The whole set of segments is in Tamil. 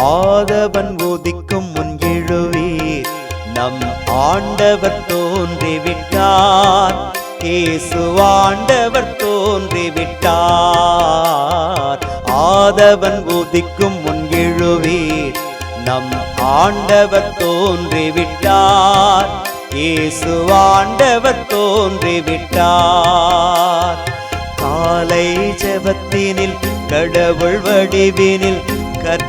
ஆதவன் உதிக்கும் முன் எழுவீர். நம் ஆண்டவர் தோன்றிவிட்டார். இயேசு ஆண்டவர் தோன்றிவிட்டார். ஆதவன் உதிக்கும் முன் எழுவீர். நம் ஆண்டவர் தோன்றிவிட்டார். இயேசு ஆண்டவர் தோன்றிவிட்டார். காலை ஜபத்தினில் கடவுள் வடிவினில்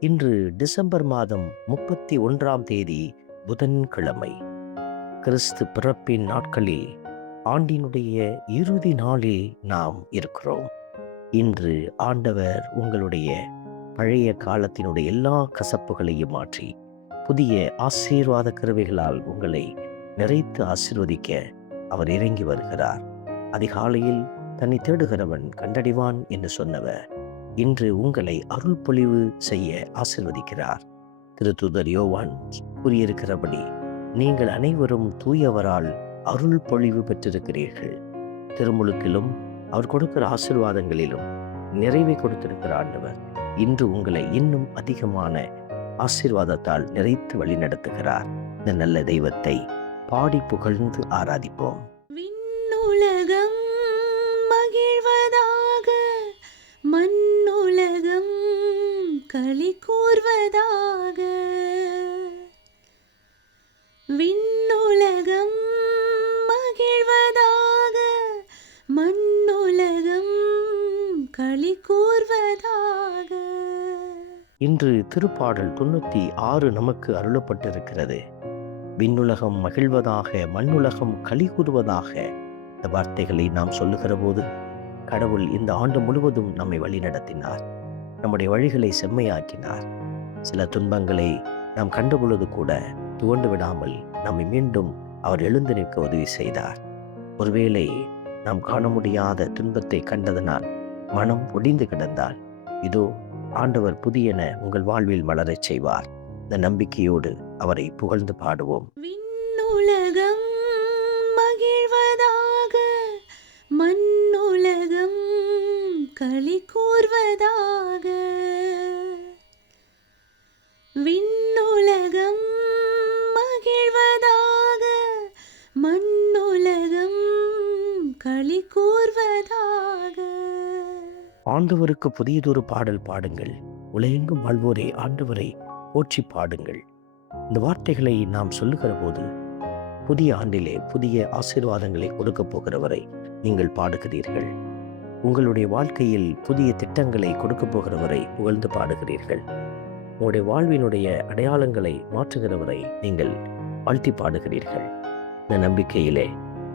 இன்று டிசம்பர் மாதம் முப்பத்தி ஒன்றாம் தேதி புதன்கிழமை. கிறிஸ்து பிறப்பின் நாட்களில் ஆண்டினுடைய இறுதி நாளில் நாம் இருக்கிறோம். இன்று ஆண்டவர் உங்களுடைய பழைய காலத்தினுடைய எல்லா கசப்புகளையும் மாற்றி புதிய ஆசீர்வாத கருவிகளால் உங்களை நிறைத்து ஆசீர்வதிக்க அவர் இறங்கி வருகிறார். அதிகாலையில் தன்னை தேடுகிறவன் கண்டடிவான் என்று சொன்னவர். இன்று உங்களை அருள் பொழிவு செய்ய ஆசிர்வதிக்கிறார். திருத்துதர் யோவான் கூறியிருக்கிறபடி நீங்கள் அனைவரும் தூயவரால் அருள் பொழிவு பெற்றிருக்கிறீர்கள். திருமுழுக்கிலும் அவர் கொடுக்கிற ஆசிர்வாதங்களிலும் நிறைவை கொடுத்திருக்கிற ஆண்டவர் இன்று உங்களை இன்னும் அதிகமான ஆசிர்வாதத்தால் நிறைத்து வழிநடத்துகிறார். இந்த நல்ல தெய்வத்தை பாடி புகழ்ந்து ஆராதிப்போம். களி கூர்வதாக. விண்ணுலகம் மகிழ்வதாக. மண்ணுலகம் களி கூர்வதாக. இன்று திருப்பாடல் தொண்ணூத்தி ஆறு நமக்கு அருளப்பட்டிருக்கிறது. விண்ணுலகம் மகிழ்வதாக மண்ணுலகம் களி கூறுவதாக இந்த வார்த்தைகளை நாம் சொல்லுகிற போது கடவுள் இந்த ஆண்டு முழுவதும் நம்மை வழிநடத்தினார். நம்முடைய வழிகளை செம்மையாக்கினார். சில துன்பங்களை நாம் கண்டுபொழுது கூட துவண்டு விடாமல் நம்மை மீண்டும் அவர் எழுந்து நிற்க உதவி செய்தார். ஒருவேளை நாம் காண முடியாத துன்பத்தை கண்டதனால் மனம் ஒடிந்து கிடந்தால் இதோ ஆண்டவர் புதியன உங்கள் வாழ்வில் வளரச் செய்வார். இந்த நம்பிக்கையோடு அவரை புகழ்ந்து பாடுவோம். களி கூர்வதாக. விண்ணுலகம் மகிழ்வதாக. மண்ணுலகம் களி கூர்வதாக. ஆண்டவருக்கு புதியதொரு பாடல் பாடுங்கள். உலகெங்கும் வாழ்வோரே ஆண்டவரை போற்றி பாடுங்கள். இந்த வார்த்தைகளை நாம் சொல்லுகிற போது புதிய ஆண்டிலே புதிய ஆசீர்வாதங்களை கொடுக்கப் போகிறவரை நீங்கள் பாடுகிறீர்கள். உங்களுடைய வாழ்க்கையில் புதிய திட்டங்களை கொடுக்கப் போகிறவரை புகழ்ந்து பாடுகிறீர்கள். உங்களுடைய வாழ்வினுடைய அடையாளங்களை மாற்றுகிறவரை நீங்கள் வாழ்த்தி பாடுகிறீர்கள். இந்த நம்பிக்கையிலே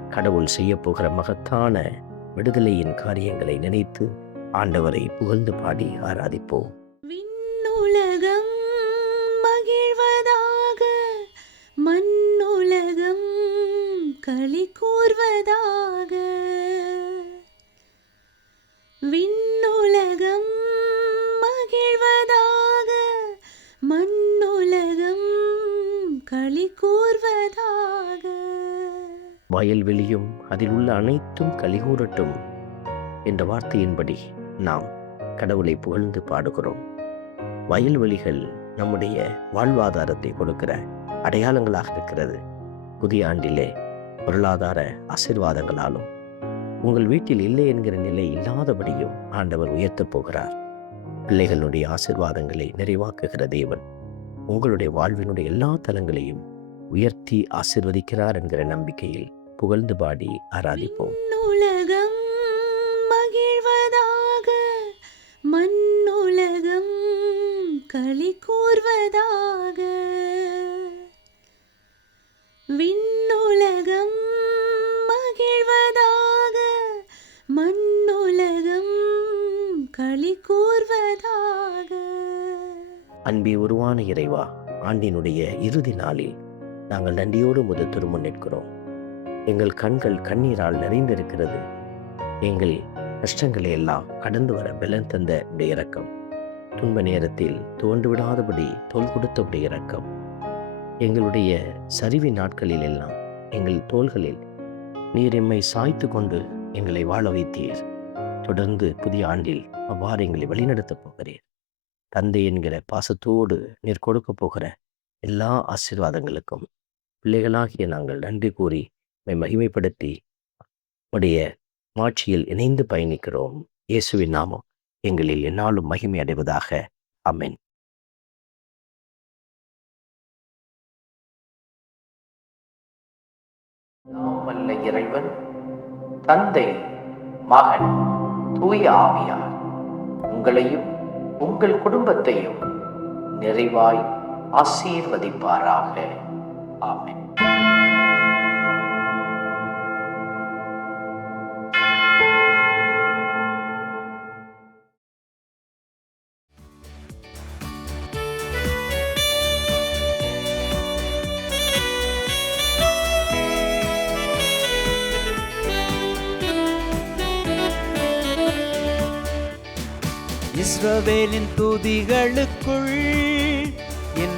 கடவுள் செய்யப் போகிற மகத்தான விடுதலையின் காரியங்களை நினைத்து ஆண்டவரை புகழ்ந்து பாடி ஆராதிப்போம். விண்ணுலகம் மகிழ்வதாக மண்ணுலகம் களி கூர்வதாக. கூர்வதாக. வயல்வெளியும் அதில் உள்ள அனைத்தும் கலிகூரட்டும் என்ற வார்த்தையின்படி நாம் கடவுளை புகழ்ந்து பாடுகிறோம். வயல்வெளிகள் நம்முடைய வாழ்வாதாரத்தை கொடுக்கிற அடையாளங்களாக இருக்கிறது. புதிய ஆண்டிலே பொருளாதார ஆசீர்வாதங்களாலும் உங்கள் வீட்டில் இல்லை என்கிற நிலை இல்லாதபடியும் ஆண்டவர் உயர்த்தப் போகிறார். பிள்ளைகளுடைய ஆசிர்வாதங்களை நிறைவாக்குகிற தேவன் உங்களுடைய வாழ்வினுடைய எல்லா தலங்களையும் உயர்த்தி ஆசிர்வதிக்கிறார் என்கிற நம்பிக்கையில் புகழ்ந்து பாடி ஆராதிப்போம். விண்ணுலகம் மகிழ்வதாக மண்ணுலகம் களி கூர்வதாக. விண்ணுலகம் மகிழ்வதாக மண்ணுலகம் களி கூர்வதாக. அன்பே உருவான இறைவா ஆண்டினுடைய இறுதி நாளில் நாங்கள் நன்றியோடு முத திரும்ப நிற்கிறோம். எங்கள் கண்கள் கண்ணீரால் நிறைந்திருக்கிறது. எங்கள் கஷ்டங்களை எல்லாம் கடந்து வர பலன் தந்த உடைய இறக்கம் துன்ப நேரத்தில் துவண்டு விடாதபடி தோல் கொடுத்த உடைய எங்களுடைய சரிவி நாட்களில் எல்லாம் எங்கள் தோள்களில் நீர் எம்மை சாய்த்து கொண்டு எங்களை வாழ வைத்தீர். தொடர்ந்து புதிய ஆண்டில் அவ்வாறு எங்களை வழிநடத்தப் போகிறீர். தந்தை என்கிற பாசத்தோடு நீர் கொடுக்க போகிற எல்லா ஆசீர்வாதங்களுக்கும் பிள்ளைகளாகிய நாங்கள் நன்றி கூறி உம்மை மகிமைப்படுத்தி உடைய மாட்சியில் இணைந்து பயணிக்கிறோம். இயேசுவின் நாமம் எங்களில் என்னாலும் மகிமை அடைவதாக அமென் நாம் அல்ல இறைவன் தந்தை மகன் தூய ஆவியார் உங்களையும் உங்கள் குடும்பத்தையும் நிறைவாய் ஆசீர்வதிப்பாராக. ஆமென் இஸ்ரவேலின் துதிகளுக்குள்